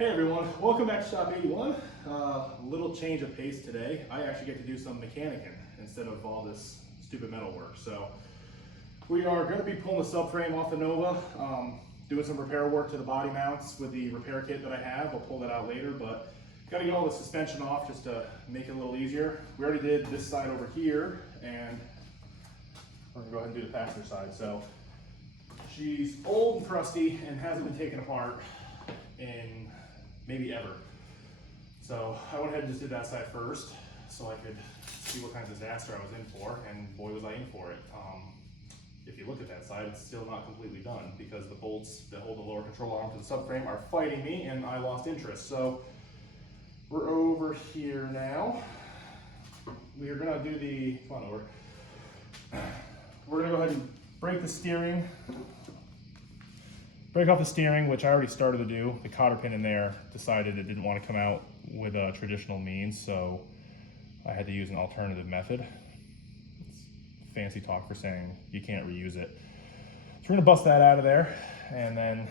Hey everyone, welcome back to Shop 81. Little change of pace today. I actually get to do some mechanicking instead of all this stupid metal work. So we are going to be pulling the subframe off the Nova, doing some repair work to the body mounts with the repair kit that I have. I'll pull that out later, but got to get all the suspension off just to make it a little easier. We already did this side over here, and we're going to go ahead and do the passenger side. So she's old and crusty and hasn't been taken apart in maybe ever. So I went ahead and just did that side first so I could see what kind of disaster I was in for, and boy was I in for it. If you look at that side, it's still not completely done because the bolts that hold the lower control arm to the subframe are fighting me and I lost interest. So we're over here now. We are gonna do the, come on over. We're gonna go ahead and break the steering. Break off the steering, which I already started to do. The cotter pin in there decided it didn't want to come out with a traditional means, so I had to use an alternative method. It's fancy talk for saying you can't reuse it. So we're gonna bust that out of there and then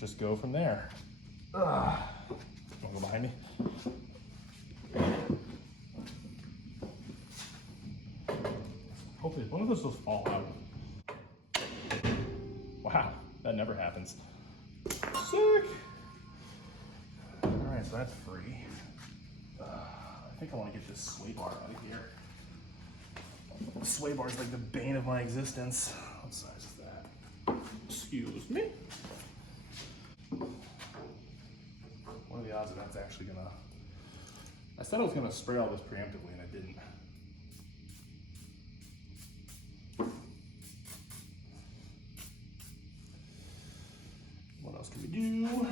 just go from there. Wanna go behind me? Hopefully one of those will fall out. Wow. That never happens. Sick! Alright, so that's free. I think I want to get this sway bar out of here. The sway bar is like the bane of my existence. What size is that? Excuse me. What are the odds that that's actually gonna... I said I was gonna spray all this preemptively and I didn't. What else can we do?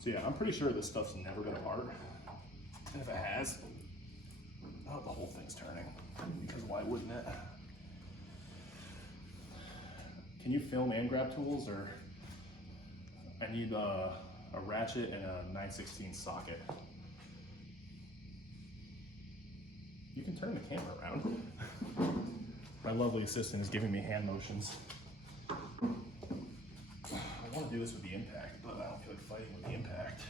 So yeah, I'm pretty sure this stuff's never been apart. And if it has, oh, the whole thing's turning. Because why wouldn't it? Can you film and grab tools, or I need a ratchet and a 9/16 socket. You can turn the camera around. My lovely assistant is giving me hand motions. I want to do this with the impact, but I don't feel like fighting with the impact.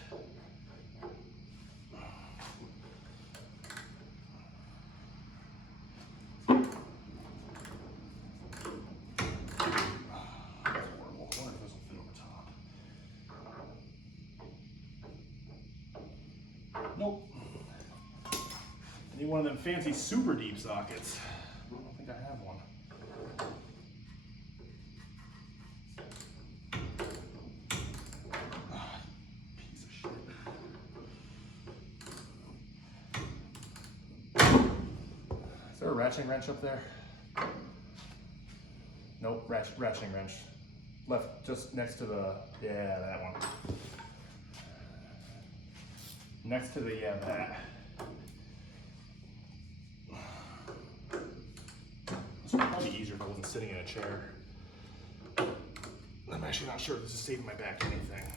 That's horrible. I wonder if this will fit over top. Nope. I need one of them fancy super deep sockets. I don't think I have one. Is there a ratcheting wrench up there? Nope, ratcheting wrench. Left, just next to the, yeah, that one. Next to the, yeah, that. This would probably be easier if I wasn't sitting in a chair. I'm actually not sure if this is saving my back or anything.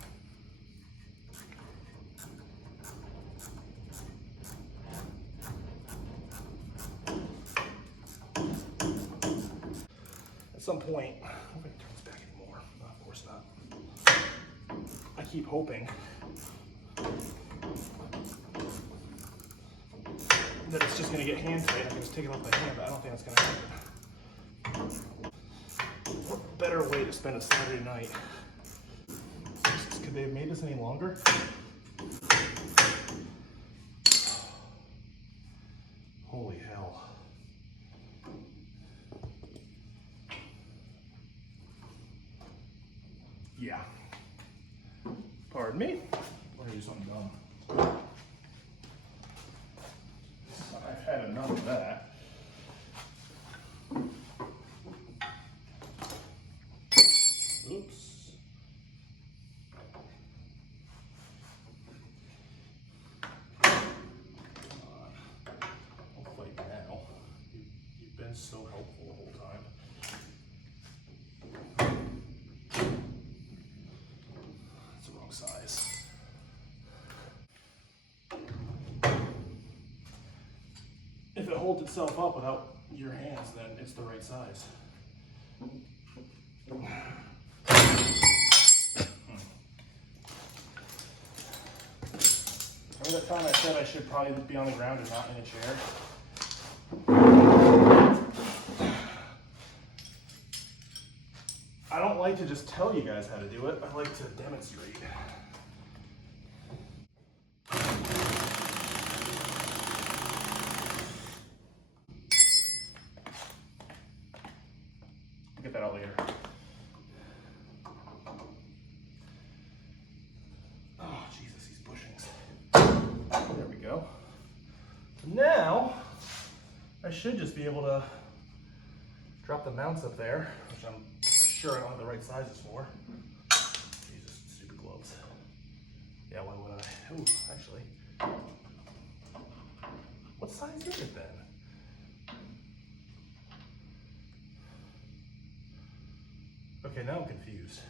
At some point, I don't think I can turn this back anymore. No, of course not. I keep hoping that it's just gonna get hand tight. I can just take it off my hand, but I don't think that's gonna happen. What better way to spend a Saturday night? Could they have made this any longer? Holy hell. Yeah. Pardon me. Let me use some gum. I've had enough of that. Oops. Come on. Don't fight now. You've been so helpful the whole time. That's the wrong size. If it holds itself up without your hands, then it's the right size. first time I said I should probably be on the ground and not in a chair. I don't like to just tell you guys how to do it. I like to demonstrate. Get that out later. Oh, Jesus, these bushings. There we go. Now, I should just be able to drop the mounts up there, which I'm sure I don't have the right sizes for. Jesus, stupid gloves. Yeah, why would I? Oh, actually. What size is it then? Okay, now I'm confused.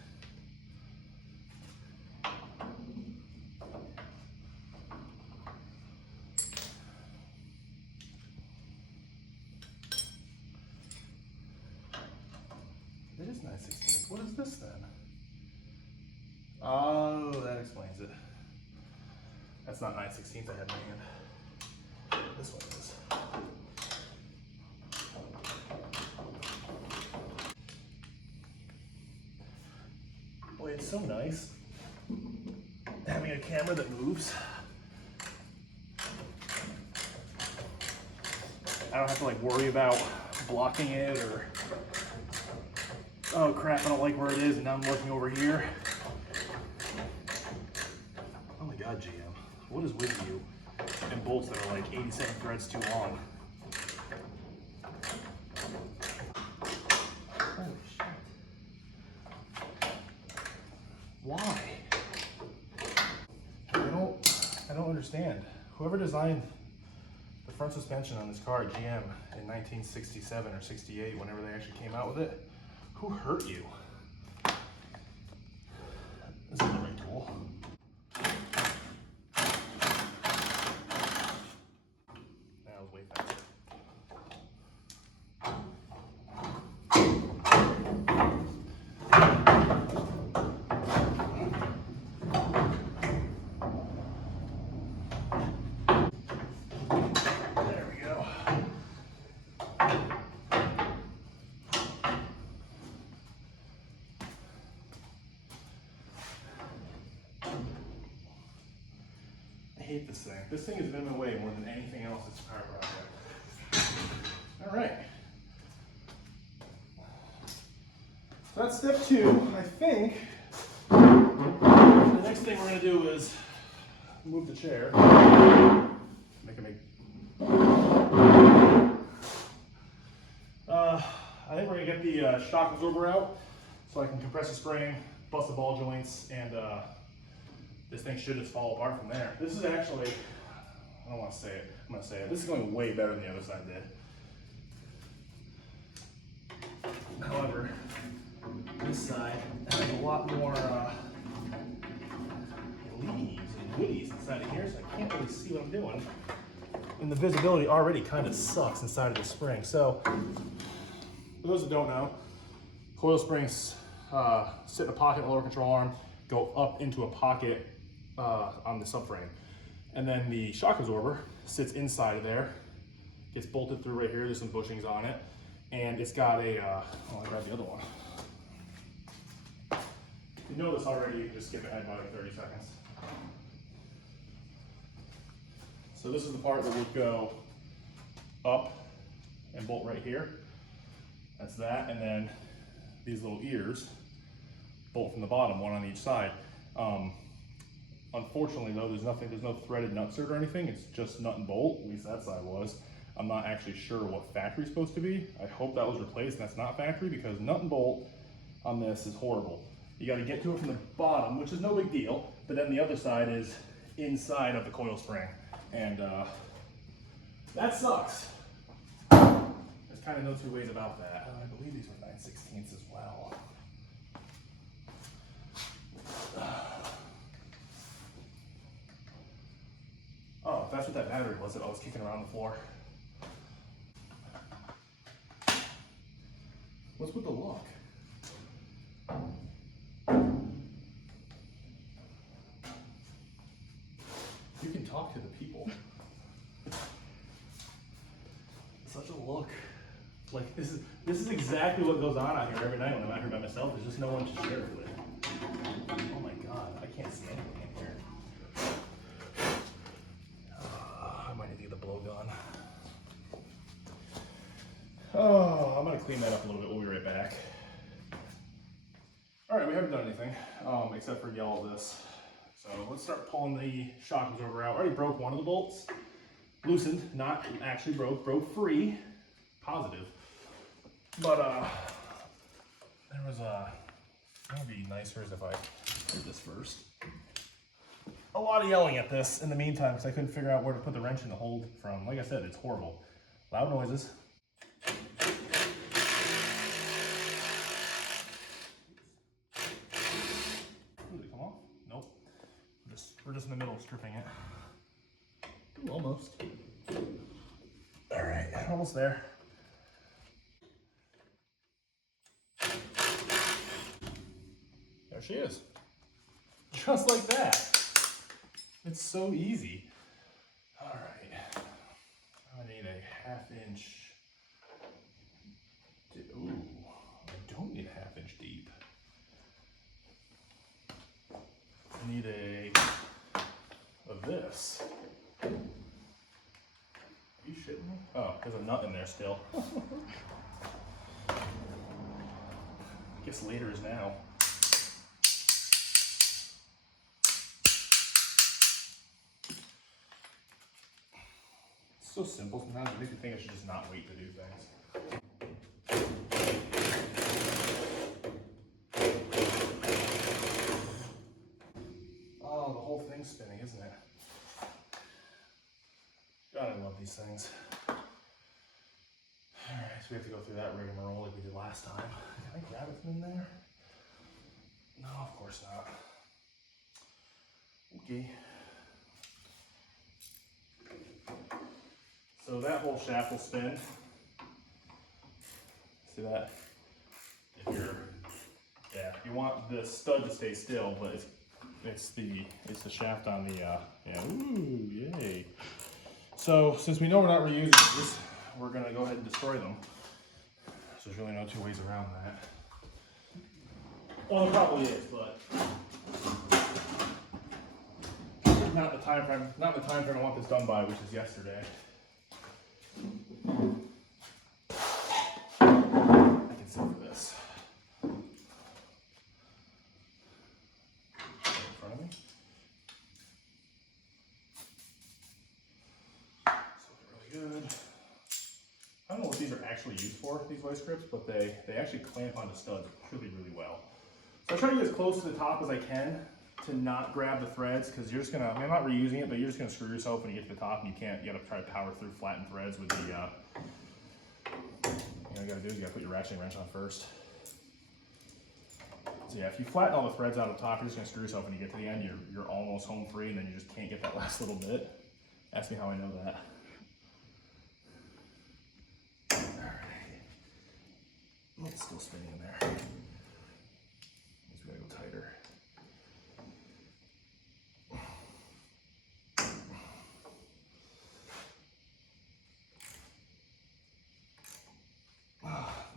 It is 9/16. What is this then? Oh, that explains it. That's not 9/16 I had in my hand. This one is. Boy, it's so nice having a camera that moves. I don't have to like worry about blocking it or, oh crap, I don't like where it is and now I'm looking over here. Oh my God, GM, what is with you and bolts that are like 87 threads too long? Holy shit. Why? I don't understand. Whoever designed the front suspension on this car at GM in 1967 or 68, whenever they actually came out with it, who hurt you? This is the right tool. That was way faster. I hate this thing. This thing has been in my way more than anything else this entire project. All right. So that's step 2. I think the next thing we're going to do is move the chair. Make it make. I think we're going to get the shock absorber out so I can compress the spring, bust the ball joints, and this thing should just fall apart from there. This is actually, I don't want to say it, I'm going to say it. This is going way better than the other side did. However, this side has a lot more leaves and goodies inside of here, so I can't really see what I'm doing. And the visibility already kind of sucks inside of the spring. So, for those that don't know, coil springs sit in a pocket in the lower control arm, go up into a pocket on the subframe. And then the shock absorber sits inside of there, gets bolted through right here. There's some bushings on it. And it's got a, oh, I grabbed the other one. You know this already, you can just skip ahead by like 30 seconds. So this is the part that would go up and bolt right here. That's that, and then these little ears bolt from the bottom, one on each side. Unfortunately though, there's no threaded nutsert or anything. It's just nut and bolt, at least that side was. I'm not actually sure what factory's supposed to be. I hope that was replaced and that's not factory, because nut and bolt on this is horrible. You got to get to it from the bottom, which is no big deal, but then the other side is inside of the coil spring, and that sucks. There's kind of no two ways about that. I believe these were 9/16 as well. Oh, that's what that battery was that I was kicking around the floor. What's with the lock? You can can talk to the people. Such a look. Like this is exactly what goes on out here every night when I'm out here by myself. There's just no one to share it with. Oh my god, I can't see anything in here. I might need to get the blow gun. Oh, I'm gonna clean that up a little bit. We'll be right back. All right, we haven't done anything except for yell all this. So let's start pulling the shock absorber out. I already broke one of the bolts. Loosened, not actually broke free. Positive. But there was it would be nicer if I did this first. A lot of yelling at this in the meantime because I couldn't figure out where to put the wrench in the hold from. Like I said, it's horrible. Loud noises. Did it come off? Nope. We're just in the middle of stripping it. Ooh, almost. All right, almost there. There she is. Just like that. It's so easy. All right. I need a 1/2 inch. Ooh, I don't need a 1/2 inch deep. I need of this. Are you shitting me? Oh, there's a nut in there still. Guess later is now. It's so simple sometimes, it makes me think I should just not wait to do things. Oh, the whole thing's spinning, isn't it? God, I love these things. Alright, so we have to go through that rigmarole like we did last time. Can I grab it from in there? No, of course not. Okay. So that whole shaft will spin. See that? You want the stud to stay still, but it's the shaft on the yeah. Ooh, yay! So since we know we're not reusing these, we're gonna go ahead and destroy them. So there's really no two ways around that. Well, there probably is, but not the time frame. Not the time frame I want this done by, which is yesterday. I can sit for this. In front of me. It's looking really good. I don't know what these are actually used for, these vice grips, but they actually clamp onto studs really, really well. So I try to get as close to the top as I can to not grab the threads, because you're just gonna, I mean, I'm not reusing it, but you're just gonna screw yourself when you get to the top, and you gotta try to power through flattened threads with the, you gotta do is you gotta put your ratcheting wrench on first. So yeah, if you flatten all the threads out of the top, you're just gonna screw yourself when you get to the end. You're almost home free, and then you just can't get that last little bit. Ask me how I know that. Oh, it's still spinning in there. Means we gotta go tighter.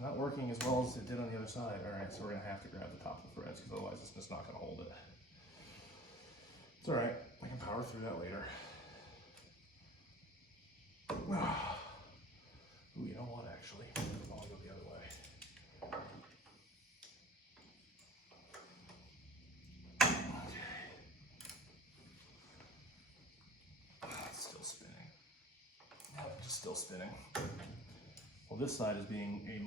Not working as well as it did on the other side. All right, so we're gonna have to grab the top of the threads because otherwise it's just not gonna hold it. It's all right, I can power through that later. Ooh, you know what, actually? I'll go the other way. It's still spinning. Yep, just still spinning. Well, this side is being a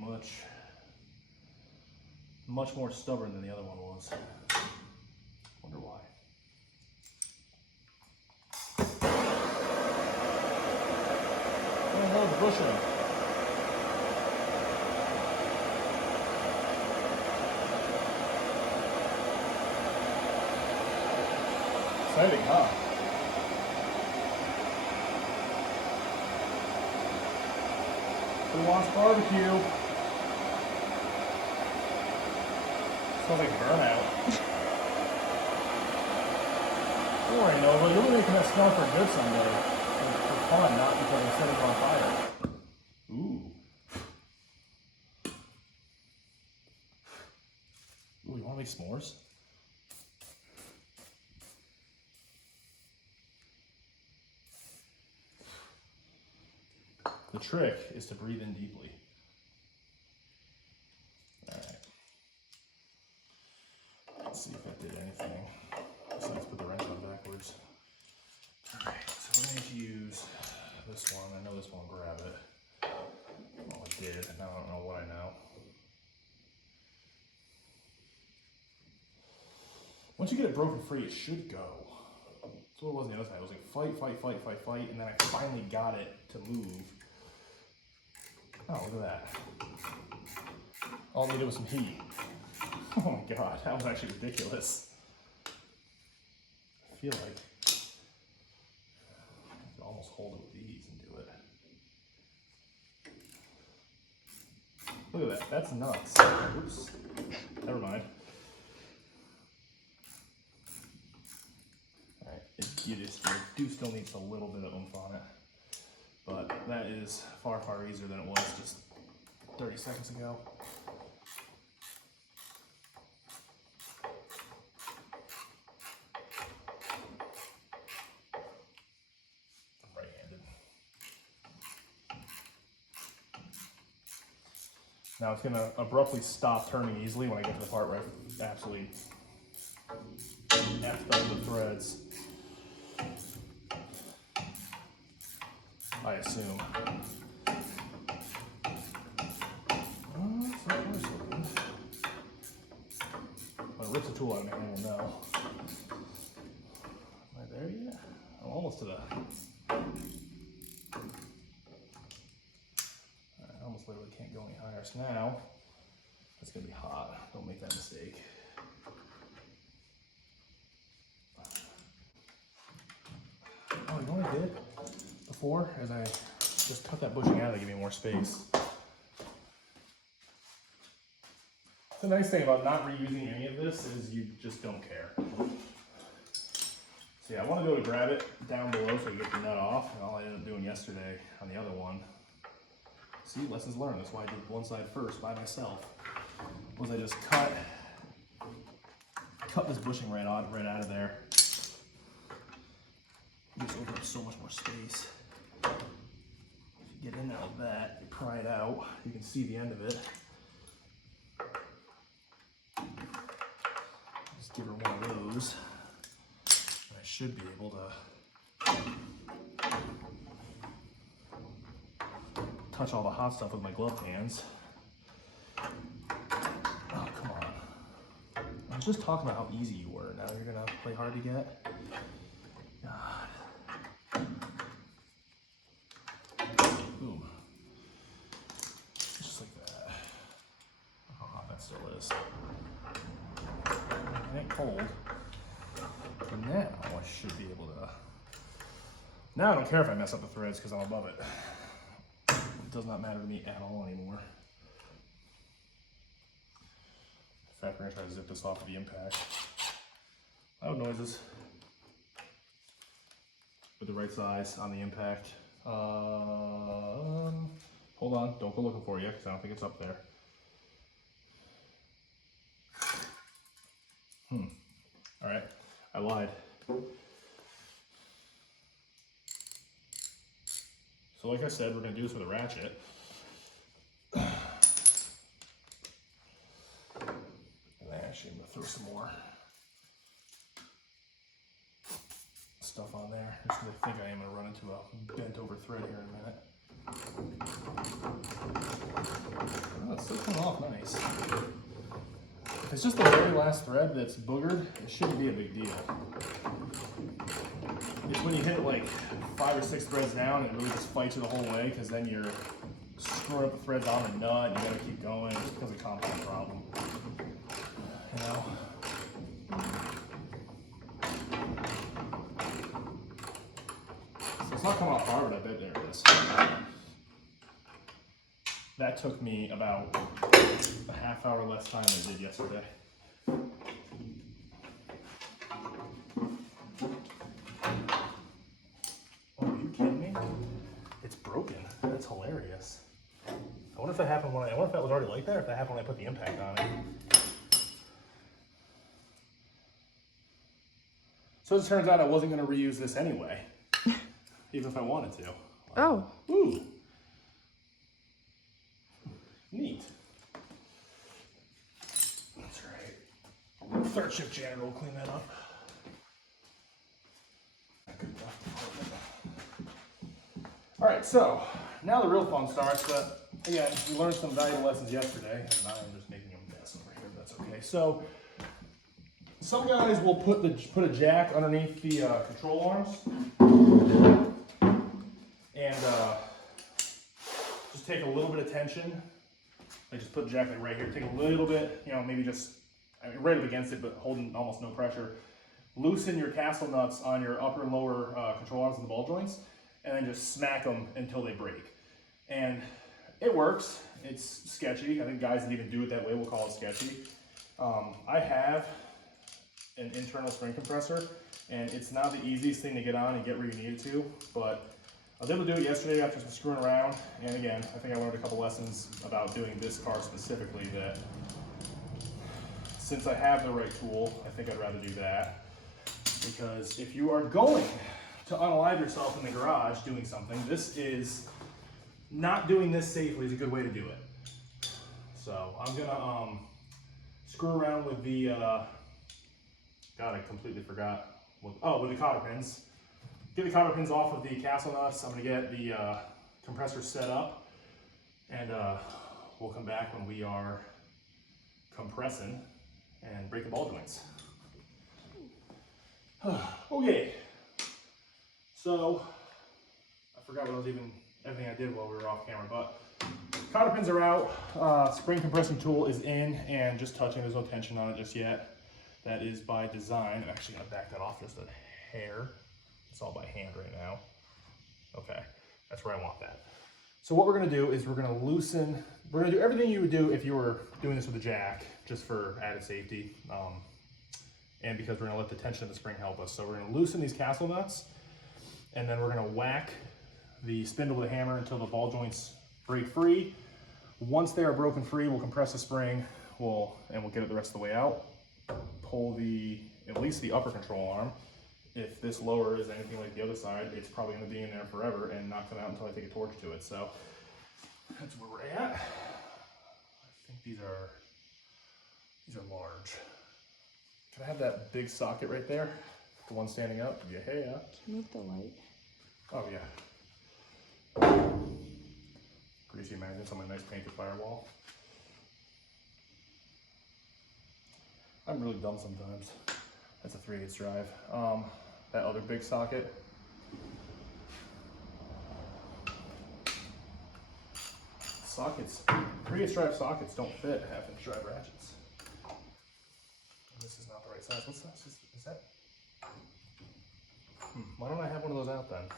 much more stubborn than the other one was. Wonder why. Oh, the bushing. Exciting, huh? Who wants barbecue? Smells like burnout. worry, Nova. You'll be making that smell for good someday. For fun, not because I'm setting it on fire. Ooh. Ooh, you want to make s'mores? The trick is to breathe in deeply. All right. Let's see if that did anything. So let's put the wrench on backwards. All right, so we're going to use this one. I know this won't grab it. Well, it did. Now I don't know what I know. Once you get it broken free, it should go. That's what it was on the other side. It was like fight, and then I finally got it to move. Oh, look at that. All I needed was some heat. Oh my god, that was actually ridiculous. I feel like I could almost hold it with these and do it. Look at that, that's nuts. Oops, never mind. Alright, you do still need a little bit of oomph on it. But that is far, far easier than it was just 30 seconds ago. I'm right-handed. Now it's going to abruptly stop turning easily when I get to the part where I absolutely effed up the threads. I assume. So far, so good. When it rips the tool out of my hand, we'll know. Am I there yet? I'm almost to the. I almost literally can't go any higher. So now, it's going to be hot. Don't make that mistake. Oh, you know what I did before? Is I just cut that bushing out to give me more space. The nice thing about not reusing any of this is you just don't care. So yeah, I want to go to grab it down below so we get the nut off, and all I ended up doing yesterday on the other one, see, lessons learned, that's why I did one side first by myself, was I just cut this bushing right out of there. It just opens up so much more space. If you get in there like that, you pry it out, you can see the end of it. Just give her one of those, and I should be able to touch all the hot stuff with my gloved hands. Oh, come on. I was just talking about how easy you were. Now you're gonna play hard to get? God. Boom. Just like that. How hot that still is. It ain't cold. But now I should be able to. Now I don't care if I mess up the threads because I'm above it. It does not matter to me at all anymore. In fact, we're gonna try to zip this off of the impact. Loud noises. With the right size on the impact. Hold on, don't go looking for you because I don't think it's up there. All right, I lied. So like I said, we're gonna do this with a ratchet. And then actually I'm gonna throw some more stuff on there, just because I think I am gonna run into a bent over thread here in a minute. Oh, it's still coming off nice. If it's just the very last thread that's boogered, it shouldn't be a big deal. It's when you hit like 5 or 6 threads down and it really just fights you the whole way, because then you're screwing up the threads on the nut and you gotta keep going. It's because of a compound problem. You know? So it's not coming off hard, but I bet there it is. That took me about a half hour less time than it did yesterday. wonder if that happened when I wonder if that was already like that, or if that happened when I put the impact on it. So as it turns out, I wasn't going to reuse this anyway, even if I wanted to. Oh. Ooh. Neat. That's right. Third shift janitor will clean that up. Good enough. All right, so now the real fun starts. But again, we learned some valuable lessons yesterday, and now I'm just making a mess over here. But that's okay. So some guys will put a jack underneath the control arms, and just take a little bit of tension. I just put the jack like right here. Take a little bit, you know, maybe just right up against it, but holding almost no pressure. Loosen your castle nuts on your upper and lower control arms and the ball joints, and then just smack them until they break. And it works. It's sketchy. I think guys that even do it that way will call it sketchy. I have an internal spring compressor, and it's not the easiest thing to get on and get where you need it to, but I was able to do it yesterday after some screwing around, and again, I think I learned a couple lessons about doing this car specifically that since I have the right tool, I think I'd rather do that. Because if you are going to unalive yourself in the garage doing something, this is, not doing this safely is a good way to do it. So I'm gonna screw around with the, God, I completely forgot, with the cotter pins. Get the cotter pins off of the castle nuts. I'm gonna get the compressor set up, and we'll come back when we are compressing and break the ball joints. Okay, so I forgot what I was everything I did while we were off camera, but cotter pins are out, spring compressing tool is in and just touching, there's no tension on it just yet. That is by design. I'm actually gonna back that off just a hair. It's all by hand right now. Okay, that's where I want that. So what we're gonna do is we're gonna do everything you would do if you were doing this with a jack, just for added safety. And because we're gonna let the tension of the spring help us. So we're gonna loosen these castle nuts, and then we're gonna whack the spindle with a hammer until the ball joints break free. Once they are broken free, we'll compress the spring, and we'll get it the rest of the way out. Pull at least the upper control arm. If this lower is anything like the other side, it's probably gonna be in there forever and not come out until I take a torch to it. So that's where we're at. I think these are large. Can I have that big socket right there? The one standing up? Yeah. Can you move the light? Oh yeah. Greasy magnets on my nice painted firewall. I'm really dumb sometimes. That's a 3/8 drive. That other big socket. Sockets, 3/8 drive sockets don't fit 1/2-inch drive ratchets. And this is not the right size. What's that? Is that? Why don't I have one of those out then?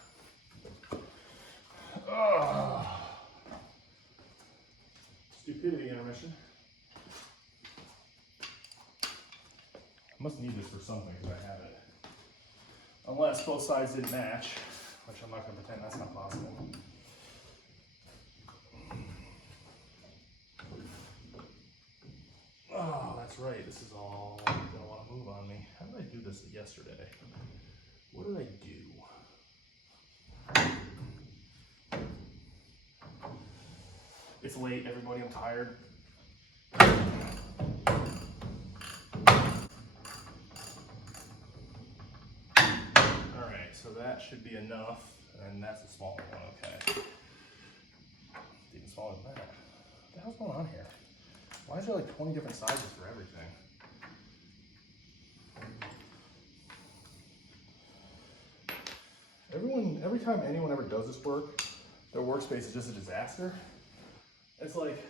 Ugh. Stupidity intermission. I must need this for something because I have it. Unless both sides didn't match, which I'm not going to pretend that's not possible. Oh, that's right. This is all going to want to move on me. How did I do this yesterday? What did I do? It's late, everybody. I'm tired. So that should be enough, and that's a smaller one, okay. Even smaller than that. What the hell's going on here? Why is there like 20 different sizes for everything? Every time anyone ever does this work, their workspace is just a disaster. It's like,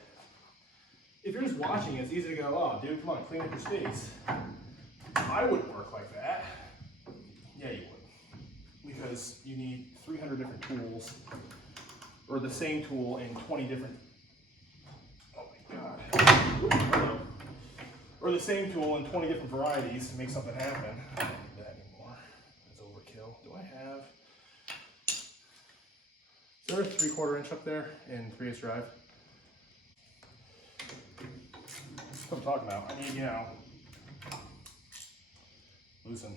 if you're just watching, it's easy to go, oh dude, come on, clean up your space. I wouldn't work like that. Yeah, you would. Because you need 300 different tools, or the same tool in 20 different, oh my God. Or the same tool in 20 different varieties to make something happen. I don't need that anymore. That's overkill. Do I have, is there a 3/4 inch up there in 3/8 drive? what I'm talking about. I need, you know, loosen.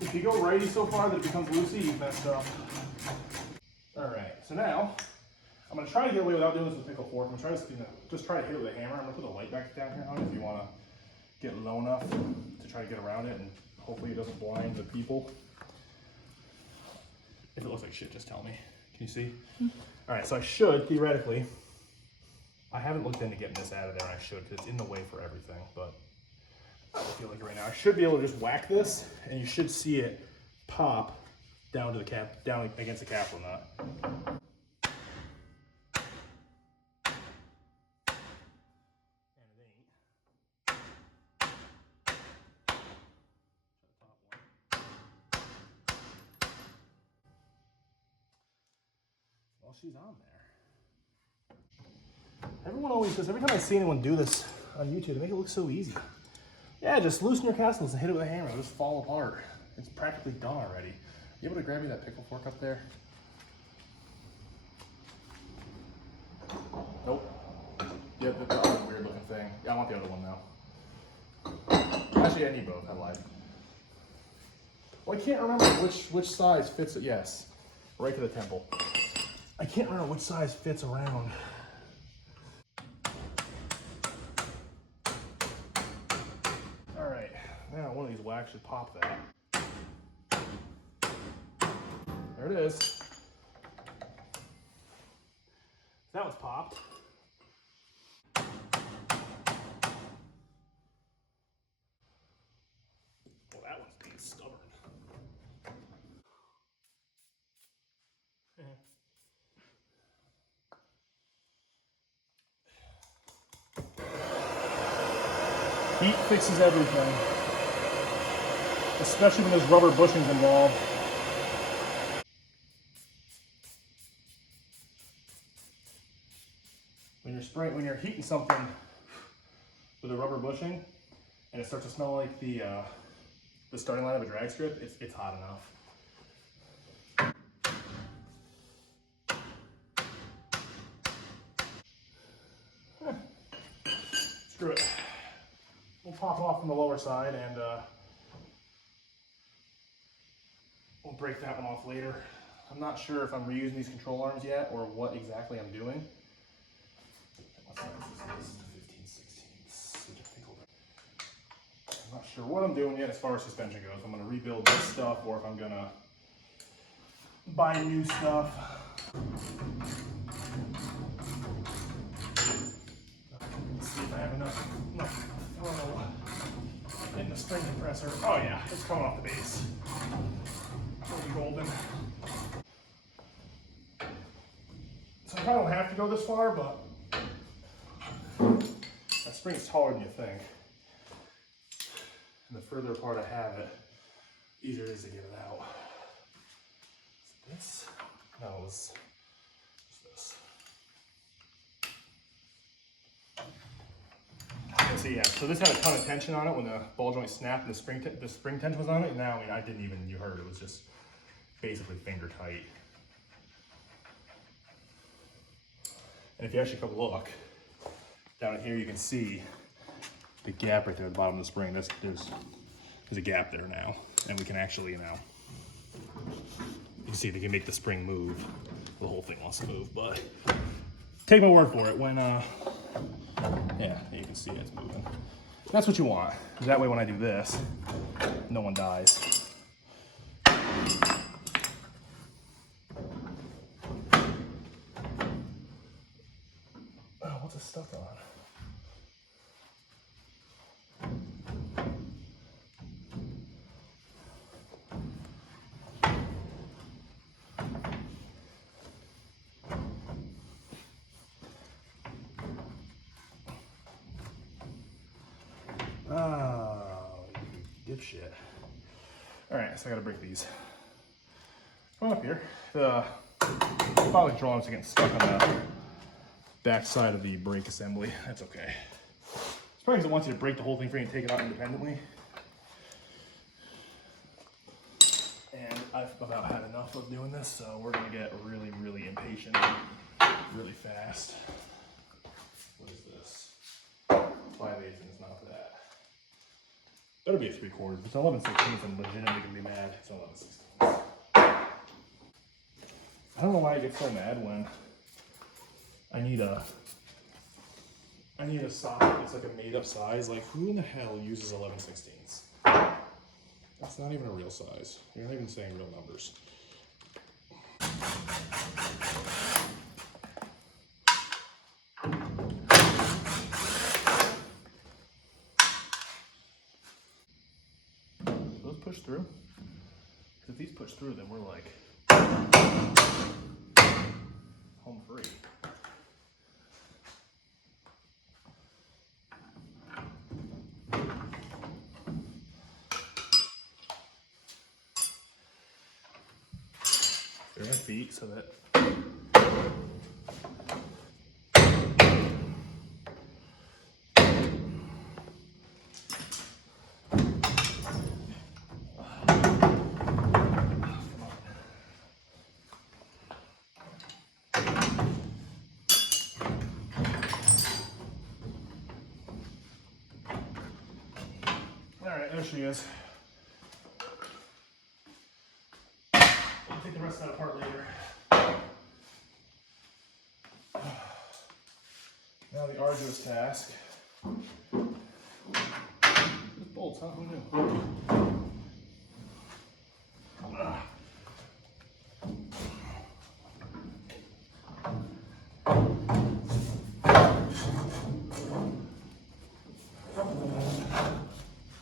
If you go righty so far that it becomes loosey, you've messed up. All right, so now I'm gonna try to get away without doing this with a pickle fork. I'm gonna try to just try to hit it with a hammer. I'm gonna put the light back down here on it if you wanna get low enough to try to get around it, and hopefully it doesn't blind the people. If it looks like shit, just tell me. Can you see? All right, so I should, theoretically, I haven't looked into getting this out of there, and I should, because it's in the way for everything, but I don't feel like it right now. I should be able to just whack this, and you should see it pop down to the cap, down against the capsule nut. And it ain't. Well, she's on there. Everyone always does. Every time I see anyone do this on YouTube, they make it look so easy. Yeah, just loosen your castles and hit it with a hammer. It'll just fall apart. It's practically done already. You able to grab me that pickle fork up there? Nope. Yeah, the other weird looking thing. Yeah, I want the other one now. Actually, I need both. I lied. Well, I can't remember which size fits it. Yes, right to the temple. I can't remember which size fits around. All right, now one of these whacks should pop that. There it is. That was popped. Well, that one's being stubborn. Heat fixes everything, especially when there's rubber bushings involved. When you're heating something with a rubber bushing and it starts to smell like the starting line of a drag strip, it's hot enough. Screw it. We'll pop off from the lower side and we'll break that one off later. I'm not sure if I'm reusing these control arms yet or what exactly I'm doing. I'm not sure what I'm doing yet as far as suspension goes. I'm going to rebuild this stuff or if I'm going to buy new stuff. Let's see if I have enough throw in the spring compressor. Oh yeah, it's coming off the base. Pretty golden. So I probably don't have to go this far, but that spring is taller than you think. And the further apart I have it, easier it is to get it out. Is this? No, it was just this. So yeah, so this had a ton of tension on it when the ball joint snapped and the spring tension was on it. And now, I mean, I didn't even, you heard it was just basically finger tight. And if you actually come look, down here you can see the gap right there at the bottom of the spring. There's a gap there now. And we can actually, you can see they can make the spring move. The whole thing wants to move, but take my word for it. When, yeah, you can see it's moving. That's what you want. That way when I do this, no one dies. Oh, what's it stuck on? Oh, you dipshit. All right, so I gotta break these. Come up here. The hydraulic drawings are getting stuck on the back side of the brake assembly. That's okay. It's probably because it wants you to break the whole thing free and take it out independently. And I've about had enough of doing this, so we're gonna get really, really impatient really fast. 5/8 and it's not that. Better be a 3/4. If it's 11/16, I'm legitimately gonna be mad. It's 11/16. I don't know why I get so mad when I need a socket that's like a made up size. Like, who in the hell uses 11/16s? That's not even a real size. You're not even saying real numbers. Those push through? Because if these push through, then we're like home free. They're my feet so that Alright, there she is. I'll take the rest of that apart later. Now the arduous task. Just bolts, huh? Who knew?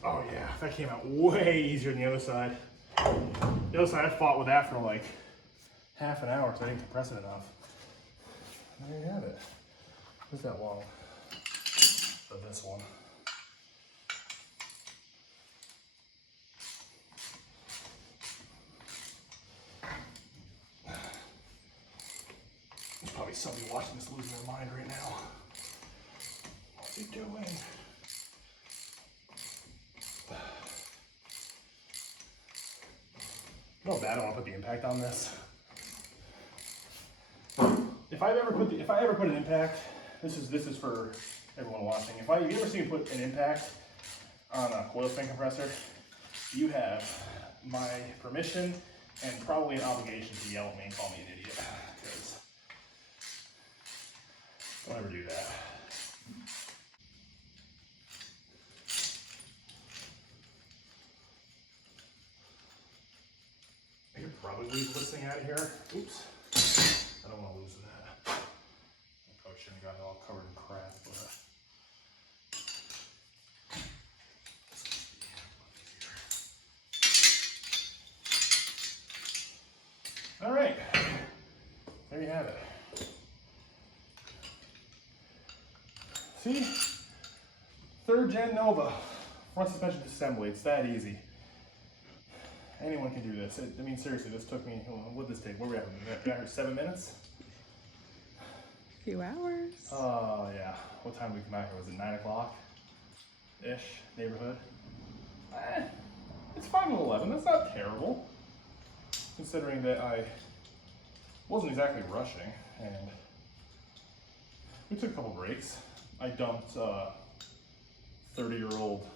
Oh yeah, that came out way easier than the other side. The other side I fought with that for like half an hour because I didn't compress it enough. There you have it. What's that long? So this one. There's probably somebody watching this losing their mind right now. What's he doing? You know how bad I want to put the impact on this. If I ever put an impact, this is for everyone watching. If you ever see me put an impact on a coil spring compressor, you have my permission and probably an obligation to yell at me and call me an idiot. Because don't ever do that. I could probably leave this thing out of here. Oops. I don't want to lose that. I probably shouldn't have got it all covered in crap, but all right, there you have it. See, 3rd gen Nova front suspension assembly. It's that easy. Anyone can do this. I mean, seriously, this took me. What did this take? Where were we at? 7 minutes. A few hours. Oh yeah. What time did we come out here? Was it 9 o'clock? Ish neighborhood. It's 5 to 11. That's not terrible, considering that I wasn't exactly rushing, and we took a couple breaks. I dumped 30-year-old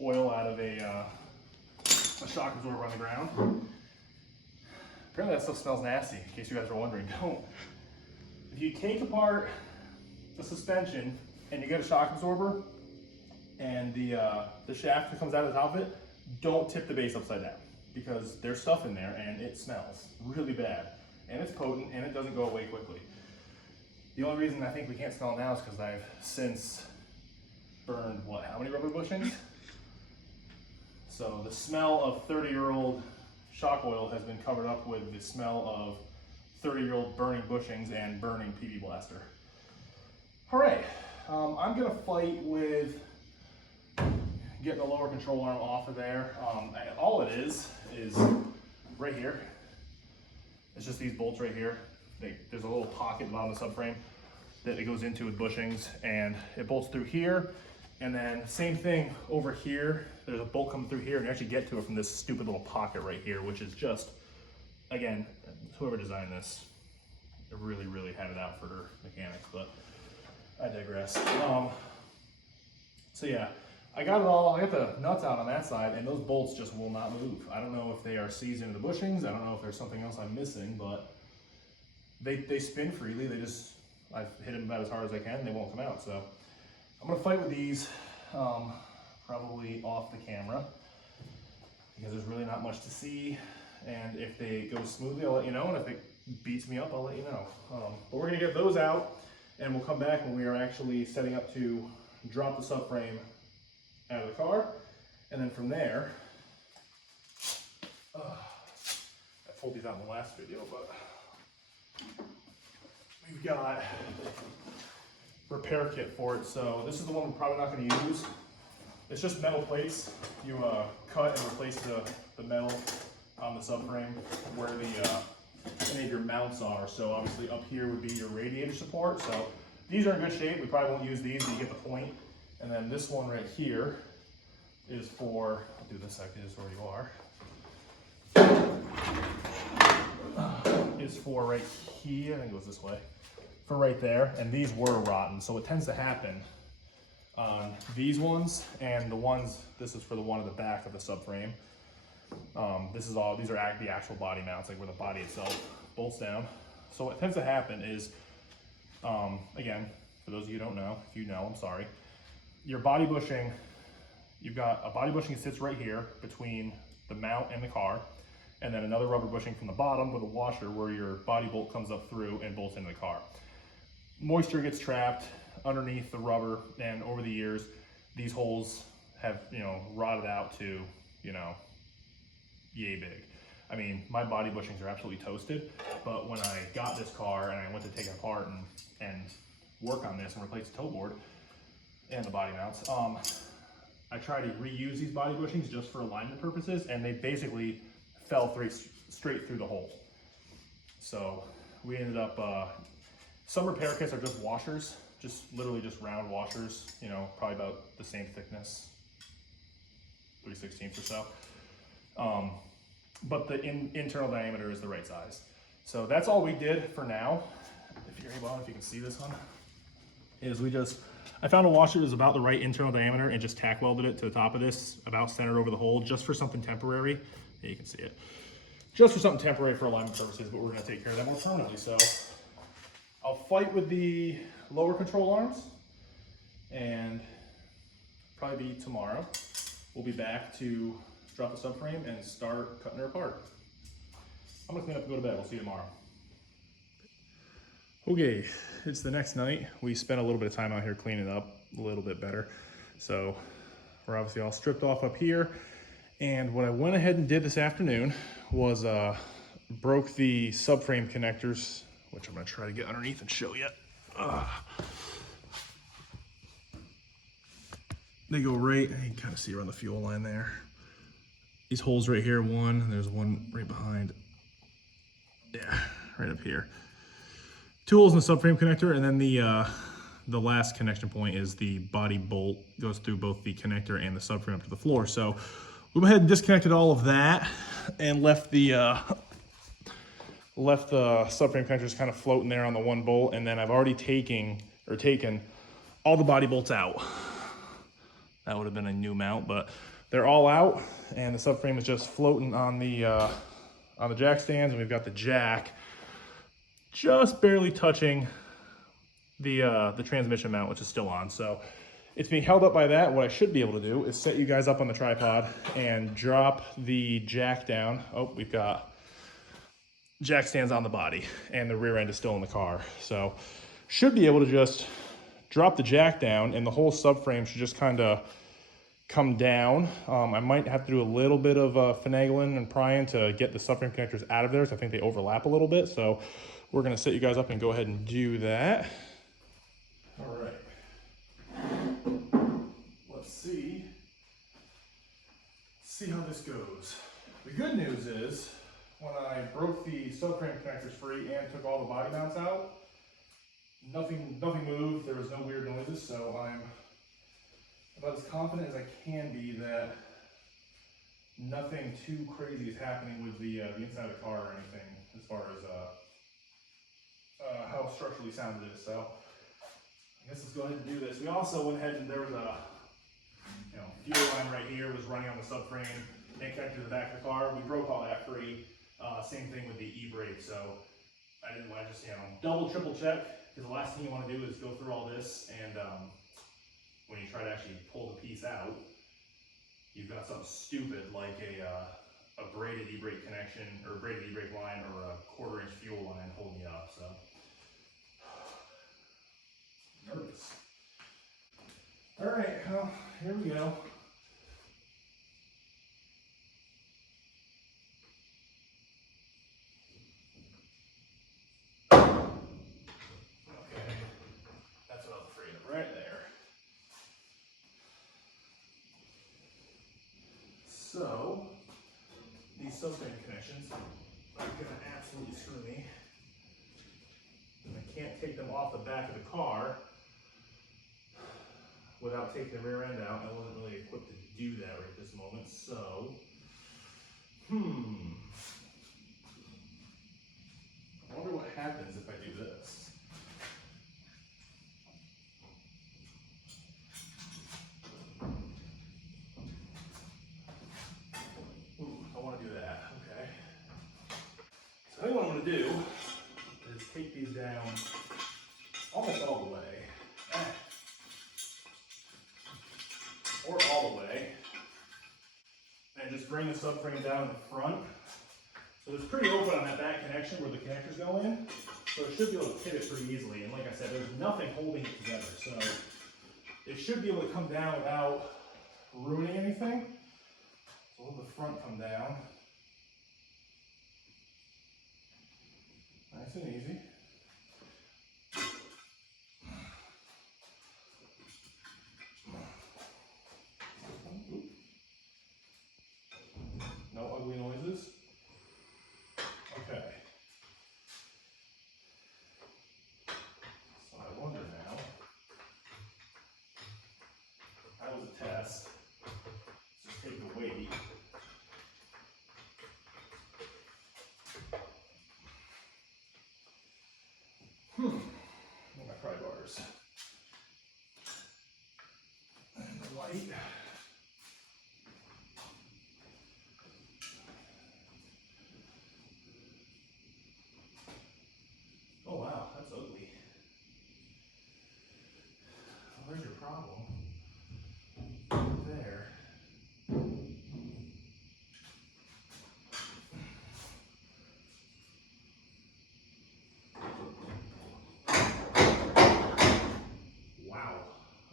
oil out of a shock absorber on the ground. Apparently that stuff smells nasty, in case you guys are wondering. Don't. If you take apart the suspension and you get a shock absorber and the shaft that comes out of the top of it, don't tip the base upside down, because there's stuff in there and it smells really bad. And it's potent and it doesn't go away quickly. The only reason I think we can't smell it now is because I've since burned, how many rubber bushings? So the smell of 30-year-old shock oil has been covered up with the smell of 30-year-old burning bushings and burning PV blaster. All right, I'm gonna fight with getting the lower control arm off of there. All it is right here. It's just these bolts right here. There's a little pocket at the bottom of the subframe that it goes into with bushings, and it bolts through here. And then same thing over here. There's a bolt coming through here, and you actually get to it from this stupid little pocket right here, which is just, again, whoever designed this, they really, really had it out for their mechanics. But I digress. So yeah, I got the nuts out on that side, and those bolts just will not move. I don't know if they are seized into the bushings. I don't know if there's something else I'm missing, but they spin freely. I've hit them about as hard as I can, and they won't come out. So I'm gonna fight with these, probably off the camera, because there's really not much to see. And if they go smoothly, I'll let you know, and if it beats me up, I'll let you know. But we're gonna get those out, and we'll come back when we are actually setting up to drop the subframe out of the car. And then from there, I pulled these out in the last video, but we've got repair kit for it. So this is the one we're probably not going to use. It's just metal plates. You cut and replace the metal on the subframe where any of your mounts are. So obviously up here would be your radiator support. So these are in good shape. We probably won't use these, but you get the point. And then this one right here is for, I'll do this like this where you are. Is for right here, I think it goes this way, for right there. And these were rotten. So what tends to happen on these ones and the ones, this is for the one at the back of the subframe. These are the actual body mounts, like where the body itself bolts down. So what tends to happen is, again, for those of you who don't know, if you know, I'm sorry. Your body bushing, you've got a body bushing that sits right here between the mount and the car, and then another rubber bushing from the bottom with a washer where your body bolt comes up through and bolts into the car. Moisture gets trapped underneath the rubber, and over the years, these holes have, rotted out to, yay big. I mean, my body bushings are absolutely toasted, but when I got this car and I went to take it apart and work on this and replace the toe board and the body mounts, I tried to reuse these body bushings just for alignment purposes, and they basically fell straight through the hole. So we ended up, some repair kits are just washers, literally just round washers, probably about the same thickness, 3/16 or so. But the internal diameter is the right size. So that's all we did for now. If you're able, if you can see this one, is I found a washer that was about the right internal diameter and just tack welded it to the top of this, about centered over the hole, just for something temporary. Yeah, you can see it. Just for something temporary for alignment purposes, but we're gonna take care of that more permanently. So I'll fight with the lower control arms, and probably be tomorrow. We'll be back to drop the subframe and start cutting her apart. I'm gonna clean up and go to bed. We'll see you tomorrow. Okay, it's the next night. We spent a little bit of time out here cleaning up a little bit better. So we're obviously all stripped off up here. And what I went ahead and did this afternoon was broke the subframe connectors, which I'm gonna try to get underneath and show you. They go right, you can kind of see around the fuel line there. These holes right here, one, and there's one right behind. Yeah, right up here. 2 holes in the subframe connector, and then the last connection point is the body bolt, goes through both the connector and the subframe up to the floor. So we went ahead and disconnected all of that and left the subframe connectors kind of floating there on the one bolt, and then I've already taken all the body bolts out. That would have been a new mount, but they're all out, and the subframe is just floating on the jack stands, and we've got the jack just barely touching the transmission mount, which is still on. So it's being held up by that. What I should be able to do is set you guys up on the tripod and drop the jack down. Oh, we've got jack stands on the body, and the rear end is still in the car. So should be able to just drop the jack down, and the whole subframe should just kind of come down. I might have to do a little bit of finagling and prying to get the subframe connectors out of there, so I think they overlap a little bit. So we're gonna set you guys up and go ahead and do that. All right. Let's see how this goes. The good news is, when I broke the subframe connectors free and took all the body mounts out, nothing moved. There was no weird noises, so I'm about as confident as I can be that nothing too crazy is happening with the inside of the car or anything as far as how structurally sound it is. So I'm guess let's go ahead and do this. We also went ahead and there was a fuel line right here was running on the subframe and connected to the back of the car. We broke all that free. Same thing with the e-brake. So I didn't want to just double, triple check, because the last thing you want to do is go through all this and when you try to actually pull the piece out, you've got something stupid like a braided e-brake connection or a braided e-brake line or a 1/4-inch fuel line holding you up. So nervous. All right, well, here we go. Okay, that's what I was afraid of right there. So, these subframe connections are gonna absolutely screw me. And I can't take them off the back of the car without taking the rear end out. I wasn't really equipped to do that right this moment, so, I wonder what happens if I do this. Ooh, I want to do that, okay. So I think what I'm going to do is take these down almost all the way, or all the way, and just bring the subframe down in the front. So it's pretty open on that back connection where the connectors go in, so it should be able to pivot pretty easily. And like I said, there's nothing holding it together, so it should be able to come down without ruining anything. So we'll let the front come down. Nice and easy. No ugly noises. Okay. So I wonder now, that was a test. Let's just take the weight. What are my pry bars? And the light. Oh wow, that's ugly. Well, there's your problem. There. Wow.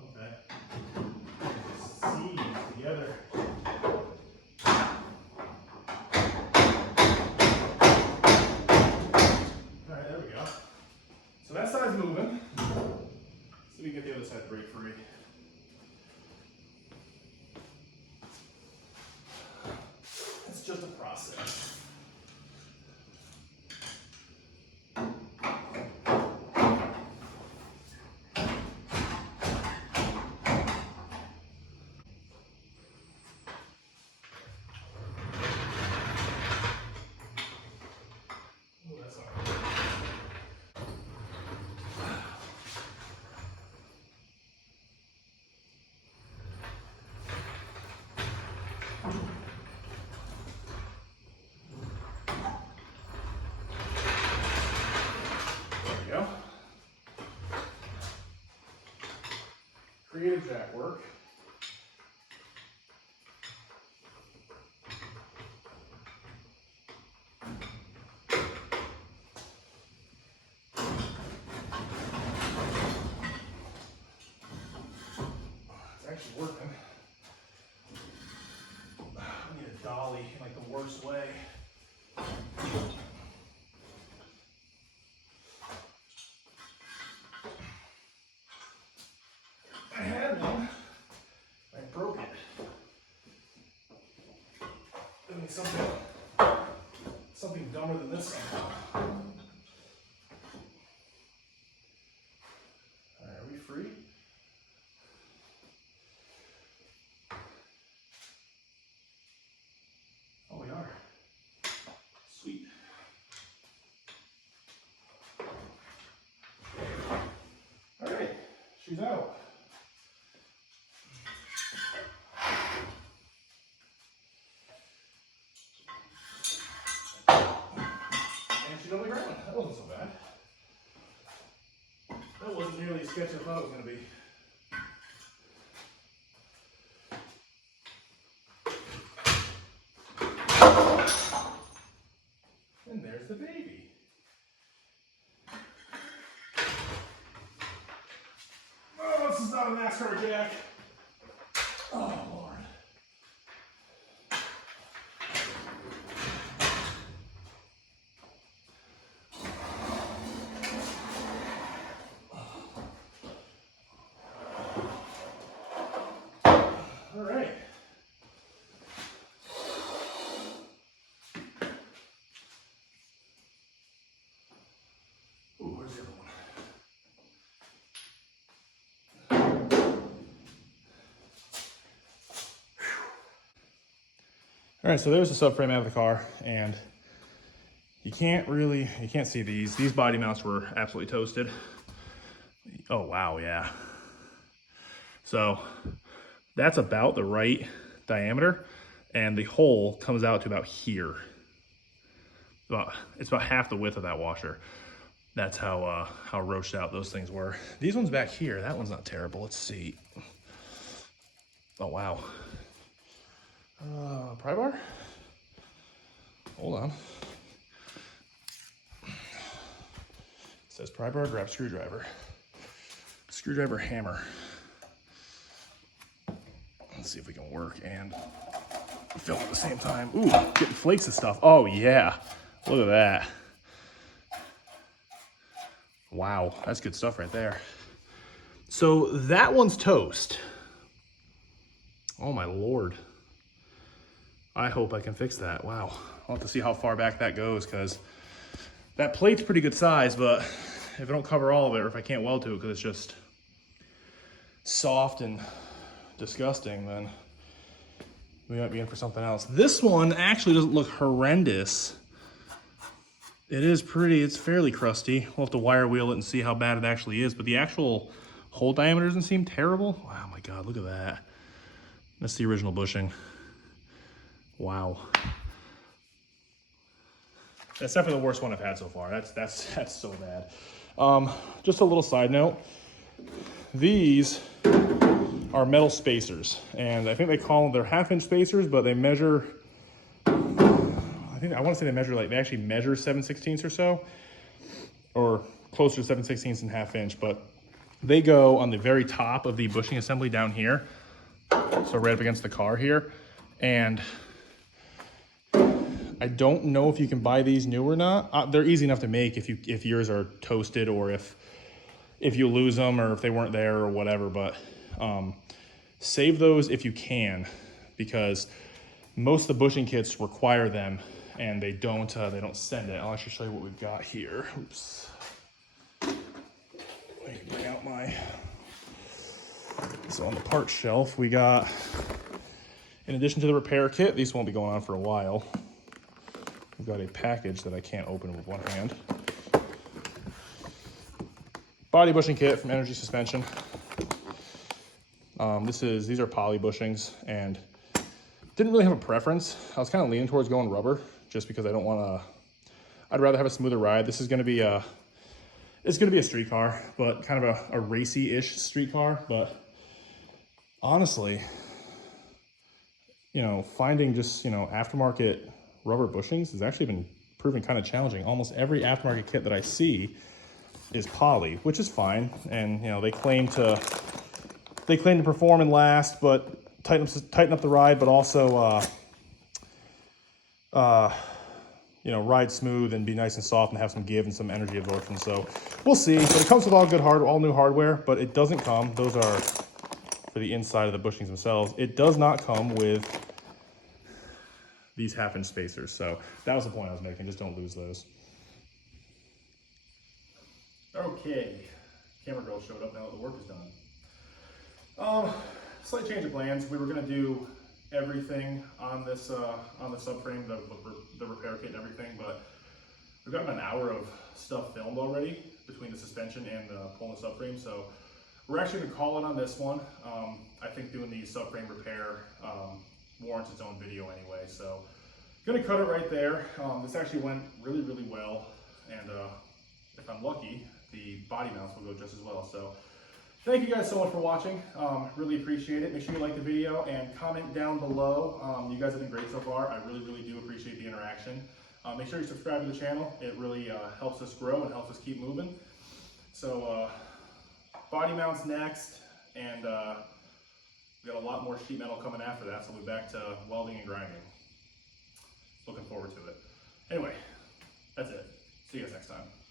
Okay. See together. Alright, there we go. So that side's moving. So we can get the other side brake free. It's just a process. Oh, that's not right. There we go. Creative jack work. It's actually working. I need a dolly in like the worst way. I had one. I broke it. I mean something dumber than this somehow. Alright, are we free? Oh, we are. Sweet. Alright, should she's out. And she's on the ground. That wasn't so bad. That wasn't nearly as sketchy as I thought it was going to be. And there's the baby. Oh, this is not a NASCAR jack. Oh, Lord. All right. Ooh, where's the other one? All right, so there's the subframe out of the car, and you can't see these. These body mounts were absolutely toasted. Oh, wow, yeah. So that's about the right diameter, and the hole comes out to about here. It's about half the width of that washer. That's how roached out those things were. These ones back here, that one's not terrible. Let's see. Oh, wow. Pry bar? Hold on. It says pry bar, grab screwdriver. Screwdriver, hammer. Let's see if we can work and film at the same time. Ooh, getting flakes of stuff. Oh yeah, look at that. Wow, that's good stuff right there. So that one's toast. Oh my Lord. I hope I can fix that. Wow, I'll have to see how far back that goes, because that plate's pretty good size, but if I don't cover all of it, or if I can't weld to it because it's just soft and disgusting, then we might be in for something else. This one actually doesn't look horrendous. It's fairly crusty. We'll have to wire wheel it and see how bad it actually is, but the actual hole diameter doesn't seem terrible. Wow, my God, look at that. That's the original bushing. Wow. That's definitely the worst one I've had so far. That's so bad. Just a little side note. These are metal spacers, and I think they call them, they're 1/2-inch spacers, but they measure, I want to say they actually measure 7/16 or so, or closer to 7/16 and 1/2 inch, but they go on the very top of the bushing assembly down here, so right up against the car here. And I don't know if you can buy these new or not. They're easy enough to make if yours are toasted, or if you lose them, or if they weren't there or whatever, but save those if you can, because most of the bushing kits require them, and they don't send it. I'll actually show you what we've got here. Oops. Let me bring out so on the parts shelf, we got, in addition to the repair kit, these won't be going on for a while. We've got a package that I can't open with one hand. Body bushing kit from Energy Suspension. These are poly bushings, and didn't really have a preference. I was kind of leaning towards going rubber, just because I'd rather have a smoother ride. This is going to be it's going to be a street car, but kind of a racy-ish street car. But honestly, finding just, aftermarket rubber bushings has actually been proven kind of challenging. Almost every aftermarket kit that I see is poly, which is fine. And, they claim to perform and last, but tighten up the ride, but also, ride smooth and be nice and soft and have some give and some energy absorption. So we'll see. But it comes with all new hardware, but it doesn't come. Those are for the inside of the bushings themselves. It does not come with these 1/2-inch spacers. So that was the point I was making. Just don't lose those. Okay, camera girl showed up now that the work is done. Slight change of plans. We were gonna do everything on this on the subframe, the repair kit and everything, but we've gotten an hour of stuff filmed already between the suspension and the pulling the subframe. So We're actually gonna call it on this one. I think doing the subframe repair warrants its own video anyway, so gonna cut it right there. This actually went really, really well, and if I'm lucky, the body mounts will go just as well. So thank you guys so much for watching. Really appreciate it. Make sure you like the video and comment down below. You guys have been great so far. I really, really do appreciate the interaction. Make sure you subscribe to the channel. It really helps us grow and helps us keep moving. So body mounts next, and we got a lot more sheet metal coming after that, so we'll be back to welding and grinding. Looking forward to it. Anyway, that's it. See you guys next time.